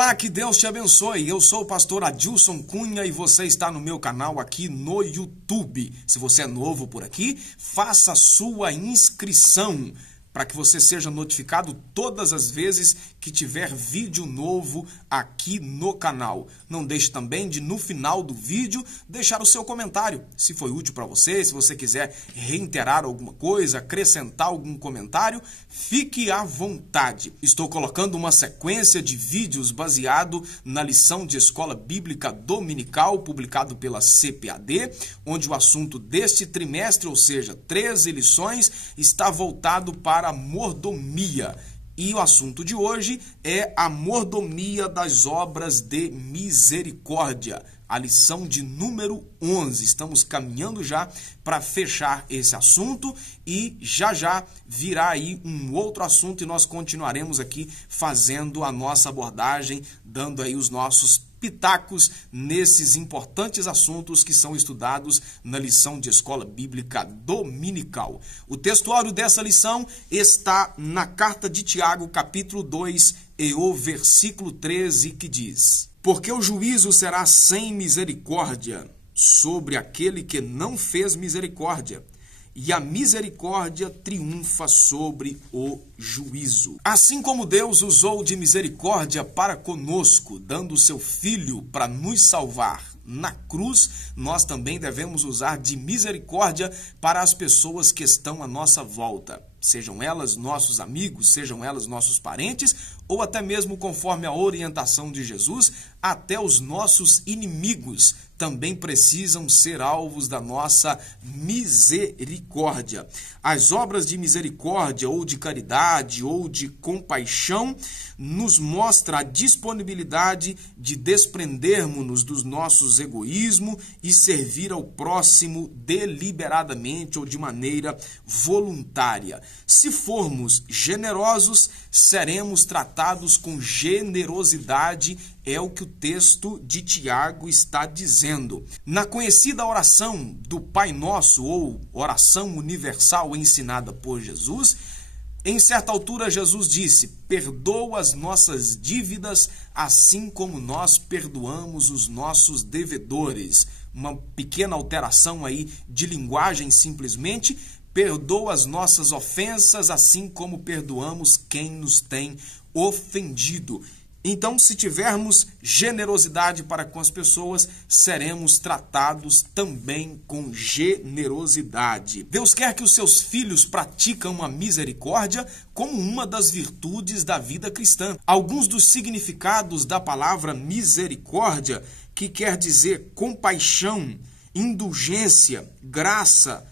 Olá, que Deus te abençoe. Eu sou o pastor Adilson Cunha e você está no meu canal aqui no YouTube. Se você é novo por aqui, faça a sua inscrição para que você seja notificado todas as vezes que tiver vídeo novo aqui no canal. Não deixe também de, no final do vídeo, deixar o seu comentário. Se foi útil para você, se você quiser reiterar alguma coisa, acrescentar algum comentário, fique à vontade. Estou colocando uma sequência de vídeos baseado na lição de Escola Bíblica Dominical, publicado pela CPAD, onde o assunto deste trimestre, ou seja, 13 lições, está voltado para a mordomia. E o assunto de hoje é a mordomia das obras de misericórdia, a lição de número 11. Estamos caminhando já para fechar esse assunto e já virá aí um outro assunto e nós continuaremos aqui fazendo a nossa abordagem, dando aí os nossos pitacos nesses importantes assuntos que são estudados na lição de Escola Bíblica Dominical. O textuário dessa lição está na carta de Tiago, capítulo 2, e o versículo 13, que diz: porque o juízo será sem misericórdia sobre aquele que não fez misericórdia, e a misericórdia triunfa sobre o juízo. Assim como Deus usou de misericórdia para conosco, dando o seu Filho para nos salvar na cruz, nós também devemos usar de misericórdia para as pessoas que estão à nossa volta. Sejam elas nossos amigos, sejam elas nossos parentes, ou até mesmo, conforme a orientação de Jesus, até os nossos inimigos também precisam ser alvos da nossa misericórdia. As obras de misericórdia, ou de caridade, ou de compaixão, nos mostra a disponibilidade de desprendermos-nos dos nossos egoísmos e servir ao próximo deliberadamente ou de maneira voluntária. Se formos generosos, seremos tratados com generosidade, é o que o texto de Tiago está dizendo. Na conhecida oração do Pai Nosso, ou oração universal ensinada por Jesus, em certa altura Jesus disse: perdoa as nossas dívidas, assim como nós perdoamos os nossos devedores. Uma pequena alteração aí de linguagem simplesmente: perdoa as nossas ofensas, assim como perdoamos quem nos tem ofendido. Então, se tivermos generosidade para com as pessoas, seremos tratados também com generosidade. Deus quer que os seus filhos praticam a misericórdia como uma das virtudes da vida cristã. Alguns dos significados da palavra misericórdia, que quer dizer compaixão, indulgência, graça,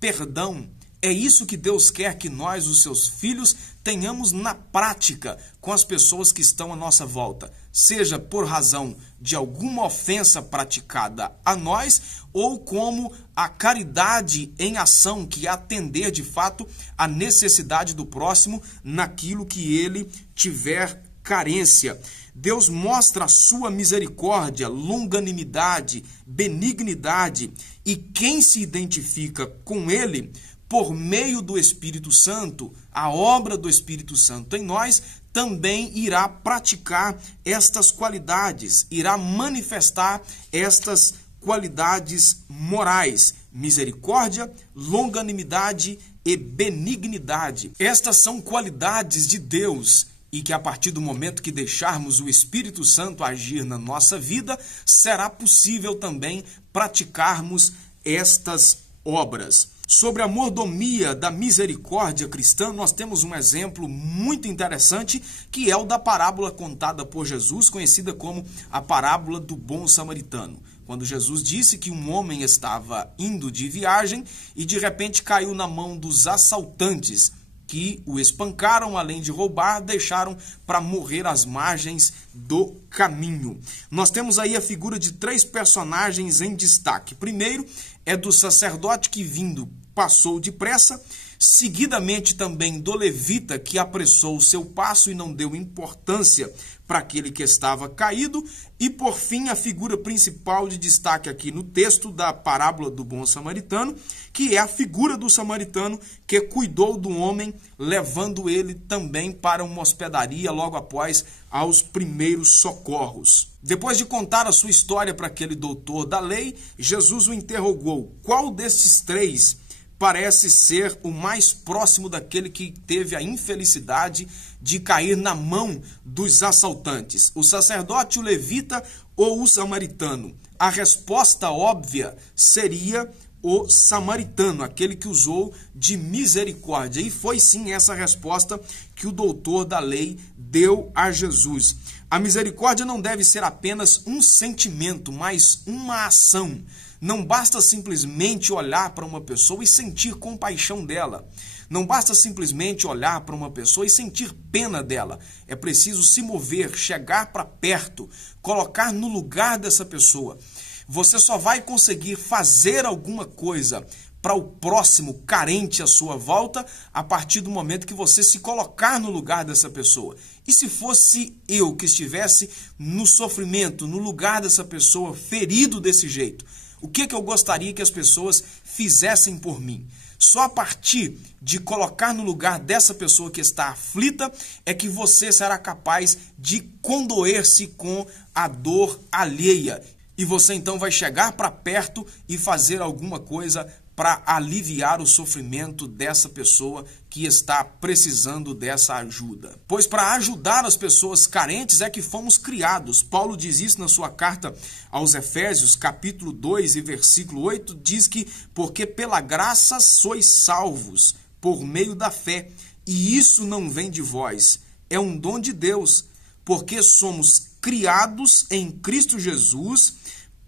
perdão, é isso que Deus quer que nós, os seus filhos, tenhamos na prática com as pessoas que estão à nossa volta, seja por razão de alguma ofensa praticada a nós, ou como a caridade em ação, que é atender de fato a necessidade do próximo naquilo que ele tiver carência. Deus mostra a sua misericórdia, longanimidade, benignidade, e quem se identifica com ele por meio do Espírito Santo, a obra do Espírito Santo em nós, também irá praticar estas qualidades, irá manifestar estas qualidades morais: misericórdia, longanimidade e benignidade. Estas são qualidades de Deus e que, a partir do momento que deixarmos o Espírito Santo agir na nossa vida, será possível também praticarmos estas obras. Sobre a mordomia da misericórdia cristã, nós temos um exemplo muito interessante, que é o da parábola contada por Jesus, conhecida como a parábola do bom samaritano. Quando Jesus disse que um homem estava indo de viagem e de repente caiu na mão dos assaltantes, que o espancaram, além de roubar, deixaram para morrer às margens do caminho. Nós temos aí a figura de três personagens em destaque. Primeiro é do sacerdote que, vindo passou depressa, seguidamente também do levita, que apressou o seu passo e não deu importância para aquele que estava caído, e por fim a figura principal de destaque aqui no texto da parábola do bom samaritano, que é a figura do samaritano que cuidou do homem, levando ele também para uma hospedaria logo após aos primeiros socorros. Depois de contar a sua história para aquele doutor da lei, Jesus o interrogou: qual destes três parece ser o mais próximo daquele que teve a infelicidade de cair na mão dos assaltantes? O sacerdote, o levita ou o samaritano? A resposta óbvia seria o samaritano, aquele que usou de misericórdia. E foi sim essa resposta que o doutor da lei deu a Jesus. A misericórdia não deve ser apenas um sentimento, mas uma ação. Não basta simplesmente olhar para uma pessoa e sentir compaixão dela. Não basta simplesmente olhar para uma pessoa e sentir pena dela. É preciso se mover, chegar para perto, colocar no lugar dessa pessoa. Você só vai conseguir fazer alguma coisa para o próximo carente à sua volta a partir do momento que você se colocar no lugar dessa pessoa. E se fosse eu que estivesse no sofrimento, no lugar dessa pessoa, ferido desse jeito, o que eu gostaria que as pessoas fizessem por mim? Só a partir de colocar no lugar dessa pessoa que está aflita é que você será capaz de condoer-se com a dor alheia. E você então vai chegar para perto e fazer alguma coisa para aliviar o sofrimento dessa pessoa que está precisando dessa ajuda. Pois para ajudar as pessoas carentes é que fomos criados. Paulo diz isso na sua carta aos Efésios, capítulo 2 e versículo 8, diz que porque pela graça sois salvos por meio da fé, e isso não vem de vós, é um dom de Deus, porque somos criados em Cristo Jesus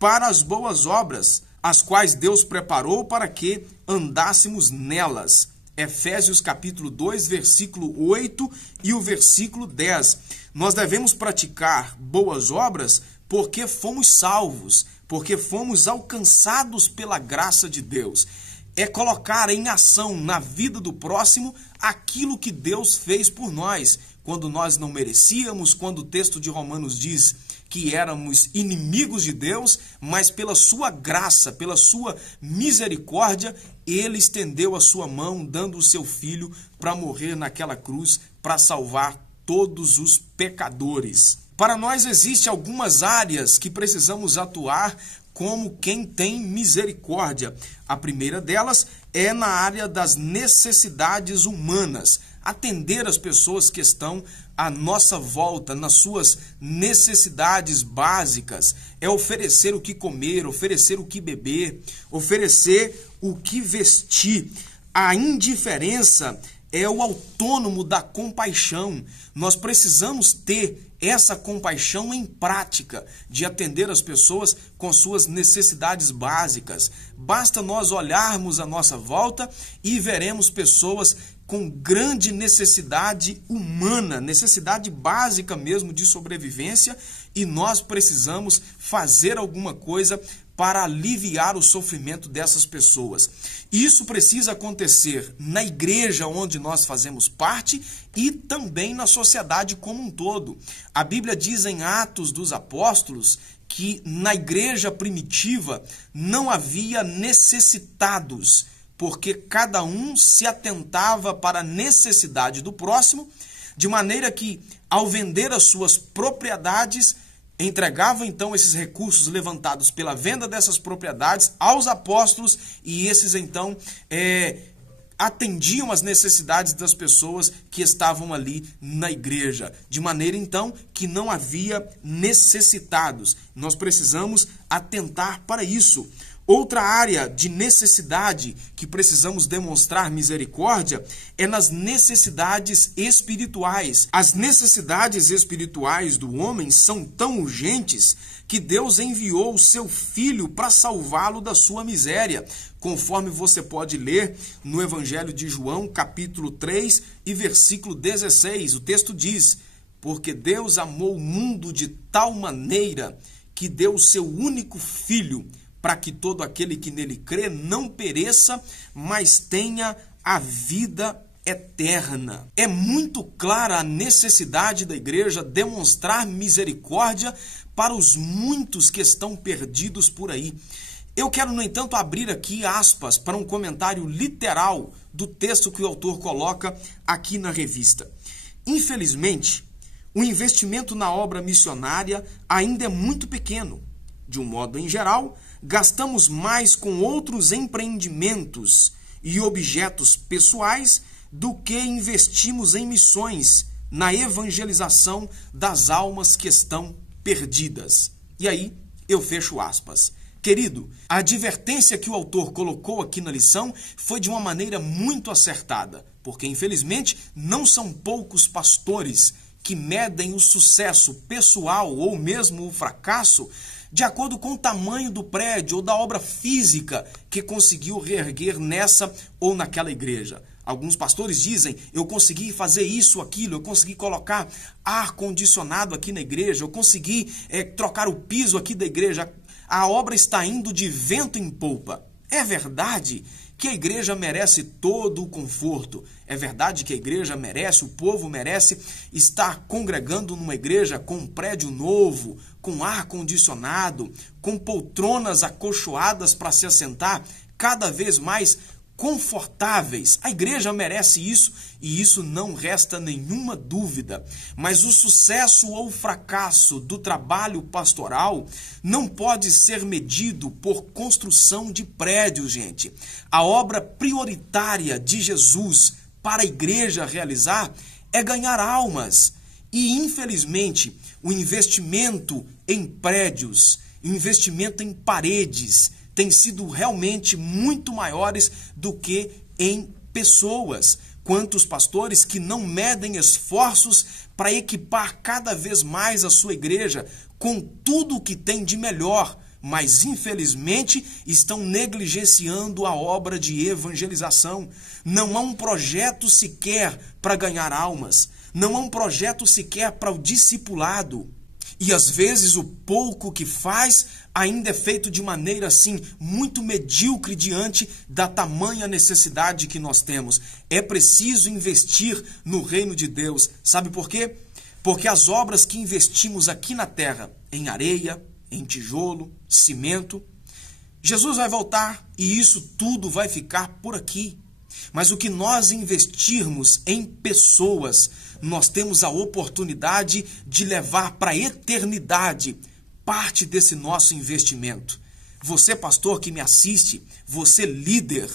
para as boas obras, as quais Deus preparou para que andássemos nelas. Efésios capítulo 2, versículo 8 e o versículo 10. Nós devemos praticar boas obras porque fomos salvos, porque fomos alcançados pela graça de Deus. É colocar em ação na vida do próximo aquilo que Deus fez por nós, quando nós não merecíamos, quando o texto de Romanos diz que éramos inimigos de Deus, mas pela sua graça, pela sua misericórdia, ele estendeu a sua mão, dando o seu filho para morrer naquela cruz, para salvar todos os pecadores. Para nós existem algumas áreas que precisamos atuar como quem tem misericórdia. A primeira delas é na área das necessidades humanas. Atender as pessoas que estão à nossa volta, nas suas necessidades básicas. É oferecer o que comer, oferecer o que beber, oferecer o que vestir. A indiferença é o autônomo da compaixão. Nós precisamos ter essa compaixão em prática, de atender as pessoas com suas necessidades básicas. Basta nós olharmos à nossa volta e veremos pessoas com grande necessidade humana, necessidade básica mesmo de sobrevivência, e nós precisamos fazer alguma coisa para aliviar o sofrimento dessas pessoas. Isso precisa acontecer na igreja onde nós fazemos parte e também na sociedade como um todo. A Bíblia diz em Atos dos Apóstolos que na igreja primitiva não havia necessitados, porque cada um se atentava para a necessidade do próximo, de maneira que, ao vender as suas propriedades, entregava então esses recursos levantados pela venda dessas propriedades aos apóstolos, e esses então atendiam às necessidades das pessoas que estavam ali na igreja, de maneira então que não havia necessitados. Nós precisamos atentar para isso. Outra área de necessidade que precisamos demonstrar misericórdia é nas necessidades espirituais. As necessidades espirituais do homem são tão urgentes que Deus enviou o seu Filho para salvá-lo da sua miséria, conforme você pode ler no Evangelho de João, capítulo 3 e versículo 16. O texto diz: porque Deus amou o mundo de tal maneira que deu o seu único Filho, para que todo aquele que nele crê não pereça, mas tenha a vida eterna. É muito clara a necessidade da igreja demonstrar misericórdia para os muitos que estão perdidos por aí. Eu quero, no entanto, abrir aqui aspas para um comentário literal do texto que o autor coloca aqui na revista. Infelizmente, o investimento na obra missionária ainda é muito pequeno. De um modo em geral, gastamos mais com outros empreendimentos e objetos pessoais do que investimos em missões, na evangelização das almas que estão perdidas. E aí, eu fecho aspas. Querido, a advertência que o autor colocou aqui na lição foi de uma maneira muito acertada, porque infelizmente não são poucos pastores que medem o sucesso pessoal ou mesmo o fracasso de acordo com o tamanho do prédio ou da obra física que conseguiu reerguer nessa ou naquela igreja. Alguns pastores dizem, eu consegui fazer isso, aquilo, eu consegui colocar ar-condicionado aqui na igreja, eu consegui trocar o piso aqui da igreja, a obra está indo de vento em polpa. É verdade que a igreja merece todo o conforto, é verdade que a igreja merece, o povo merece estar congregando numa igreja com um prédio novo, com ar-condicionado, com poltronas acolchoadas para se assentar, cada vez mais confortáveis. A igreja merece isso e isso não resta nenhuma dúvida. Mas o sucesso ou fracasso do trabalho pastoral não pode ser medido por construção de prédios, gente. A obra prioritária de Jesus para a igreja realizar é ganhar almas. E, infelizmente, o investimento em prédios, o investimento em paredes, têm sido realmente muito maiores do que em pessoas. Quantos pastores que não medem esforços para equipar cada vez mais a sua igreja com tudo o que tem de melhor, mas infelizmente estão negligenciando a obra de evangelização. Não há um projeto sequer para ganhar almas, não há um projeto sequer para o discipulado. E às vezes o pouco que faz ainda é feito de maneira assim muito medíocre diante da tamanha necessidade que nós temos. É preciso investir no reino de Deus. Sabe por quê? Porque as obras que investimos aqui na terra, em areia, em tijolo, cimento, Jesus vai voltar e isso tudo vai ficar por aqui. Mas o que nós investirmos em pessoas, nós temos a oportunidade de levar para a eternidade parte desse nosso investimento. Você, pastor que me assiste, você líder,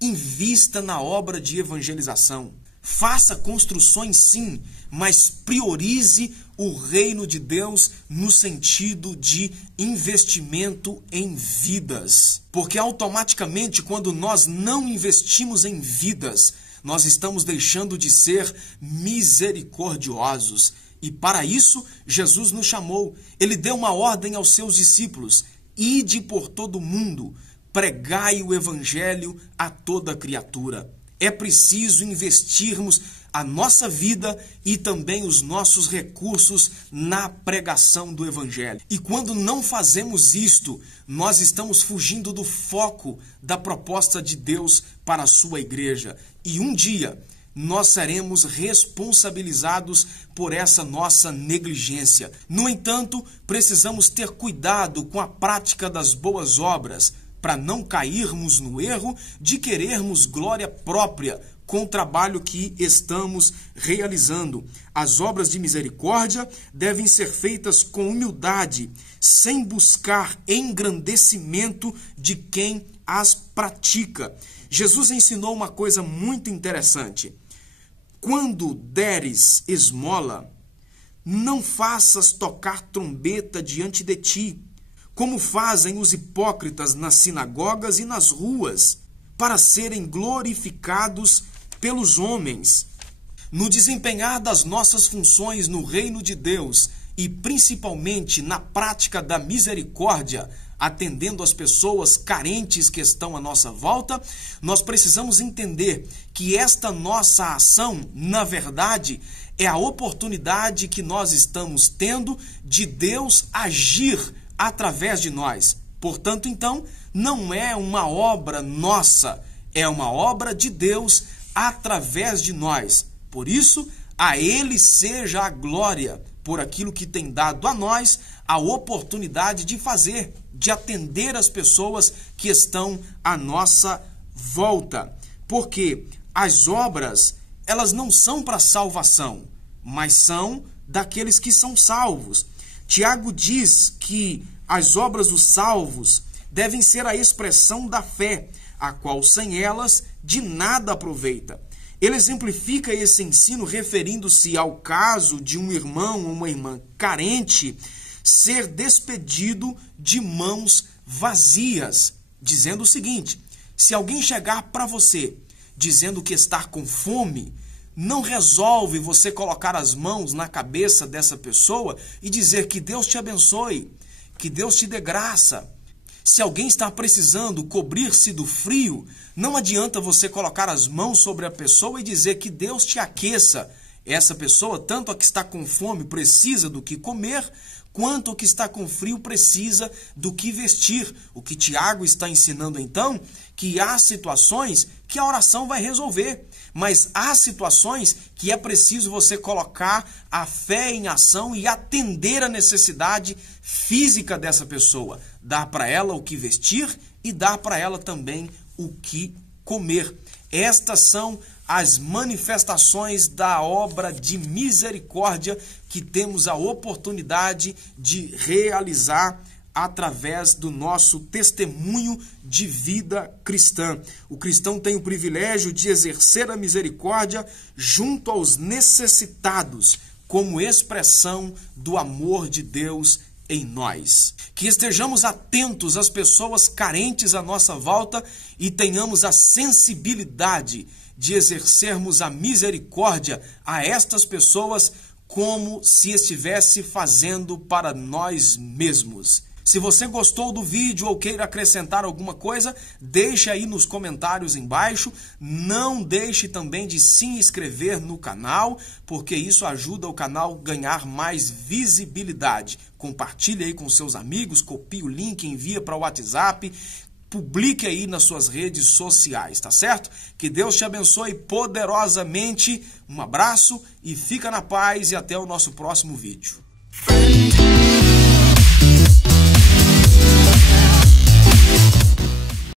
invista na obra de evangelização. Faça construções sim, mas priorize o reino de Deus no sentido de investimento em vidas. Porque automaticamente, quando nós não investimos em vidas, nós estamos deixando de ser misericordiosos. E para isso, Jesus nos chamou. Ele deu uma ordem aos seus discípulos: ide por todo o mundo, pregai o evangelho a toda criatura. É preciso investirmos a nossa vida e também os nossos recursos na pregação do evangelho. E quando não fazemos isto, nós estamos fugindo do foco da proposta de Deus para a sua igreja. E um dia nós seremos responsabilizados por essa nossa negligência. No entanto, precisamos ter cuidado com a prática das boas obras, para não cairmos no erro de querermos glória própria com o trabalho que estamos realizando. As obras de misericórdia devem ser feitas com humildade, sem buscar engrandecimento de quem as pratica. Jesus ensinou uma coisa muito interessante. Quando deres esmola, não faças tocar trombeta diante de ti, como fazem os hipócritas nas sinagogas e nas ruas, para serem glorificados pelos homens. No desempenhar das nossas funções no reino de Deus e principalmente na prática da misericórdia, atendendo as pessoas carentes que estão à nossa volta, nós precisamos entender que esta nossa ação, na verdade, é a oportunidade que nós estamos tendo de Deus agir através de nós. Portanto, então, não é uma obra nossa, é uma obra de Deus através de nós. Por isso, a Ele seja a glória por aquilo que tem dado a nós a oportunidade de fazer, de atender as pessoas que estão à nossa volta. Porque as obras, elas não são para salvação, mas são daqueles que são salvos. Tiago diz que as obras dos salvos devem ser a expressão da fé, a qual sem elas de nada aproveita. Ele exemplifica esse ensino referindo-se ao caso de um irmão ou uma irmã carente ser despedido de mãos vazias, dizendo o seguinte: se alguém chegar para você dizendo que está com fome, não resolve você colocar as mãos na cabeça dessa pessoa e dizer que Deus te abençoe, que Deus te dê graça. Se alguém está precisando cobrir-se do frio, não adianta você colocar as mãos sobre a pessoa e dizer que Deus te aqueça. Essa pessoa, tanto a que está com fome, precisa do que comer, quanto a que está com frio precisa do que vestir. O que Tiago está ensinando então, que há situações que a oração vai resolver, mas há situações que é preciso você colocar a fé em ação e atender a necessidade física dessa pessoa. Dar para ela o que vestir e dar para ela também o que comer. Estas são as manifestações da obra de misericórdia que temos a oportunidade de realizar através do nosso testemunho de vida cristã. O cristão tem o privilégio de exercer a misericórdia junto aos necessitados, como expressão do amor de Deus em nós. Que estejamos atentos às pessoas carentes à nossa volta e tenhamos a sensibilidade de exercermos a misericórdia a estas pessoas como se estivesse fazendo para nós mesmos. Se você gostou do vídeo ou queira acrescentar alguma coisa, deixe aí nos comentários embaixo. Não deixe também de se inscrever no canal, porque isso ajuda o canal a ganhar mais visibilidade. Compartilhe aí com seus amigos, copie o link, envia para o WhatsApp, publique aí nas suas redes sociais, tá certo? Que Deus te abençoe poderosamente. Um abraço e fica na paz e até o nosso próximo vídeo.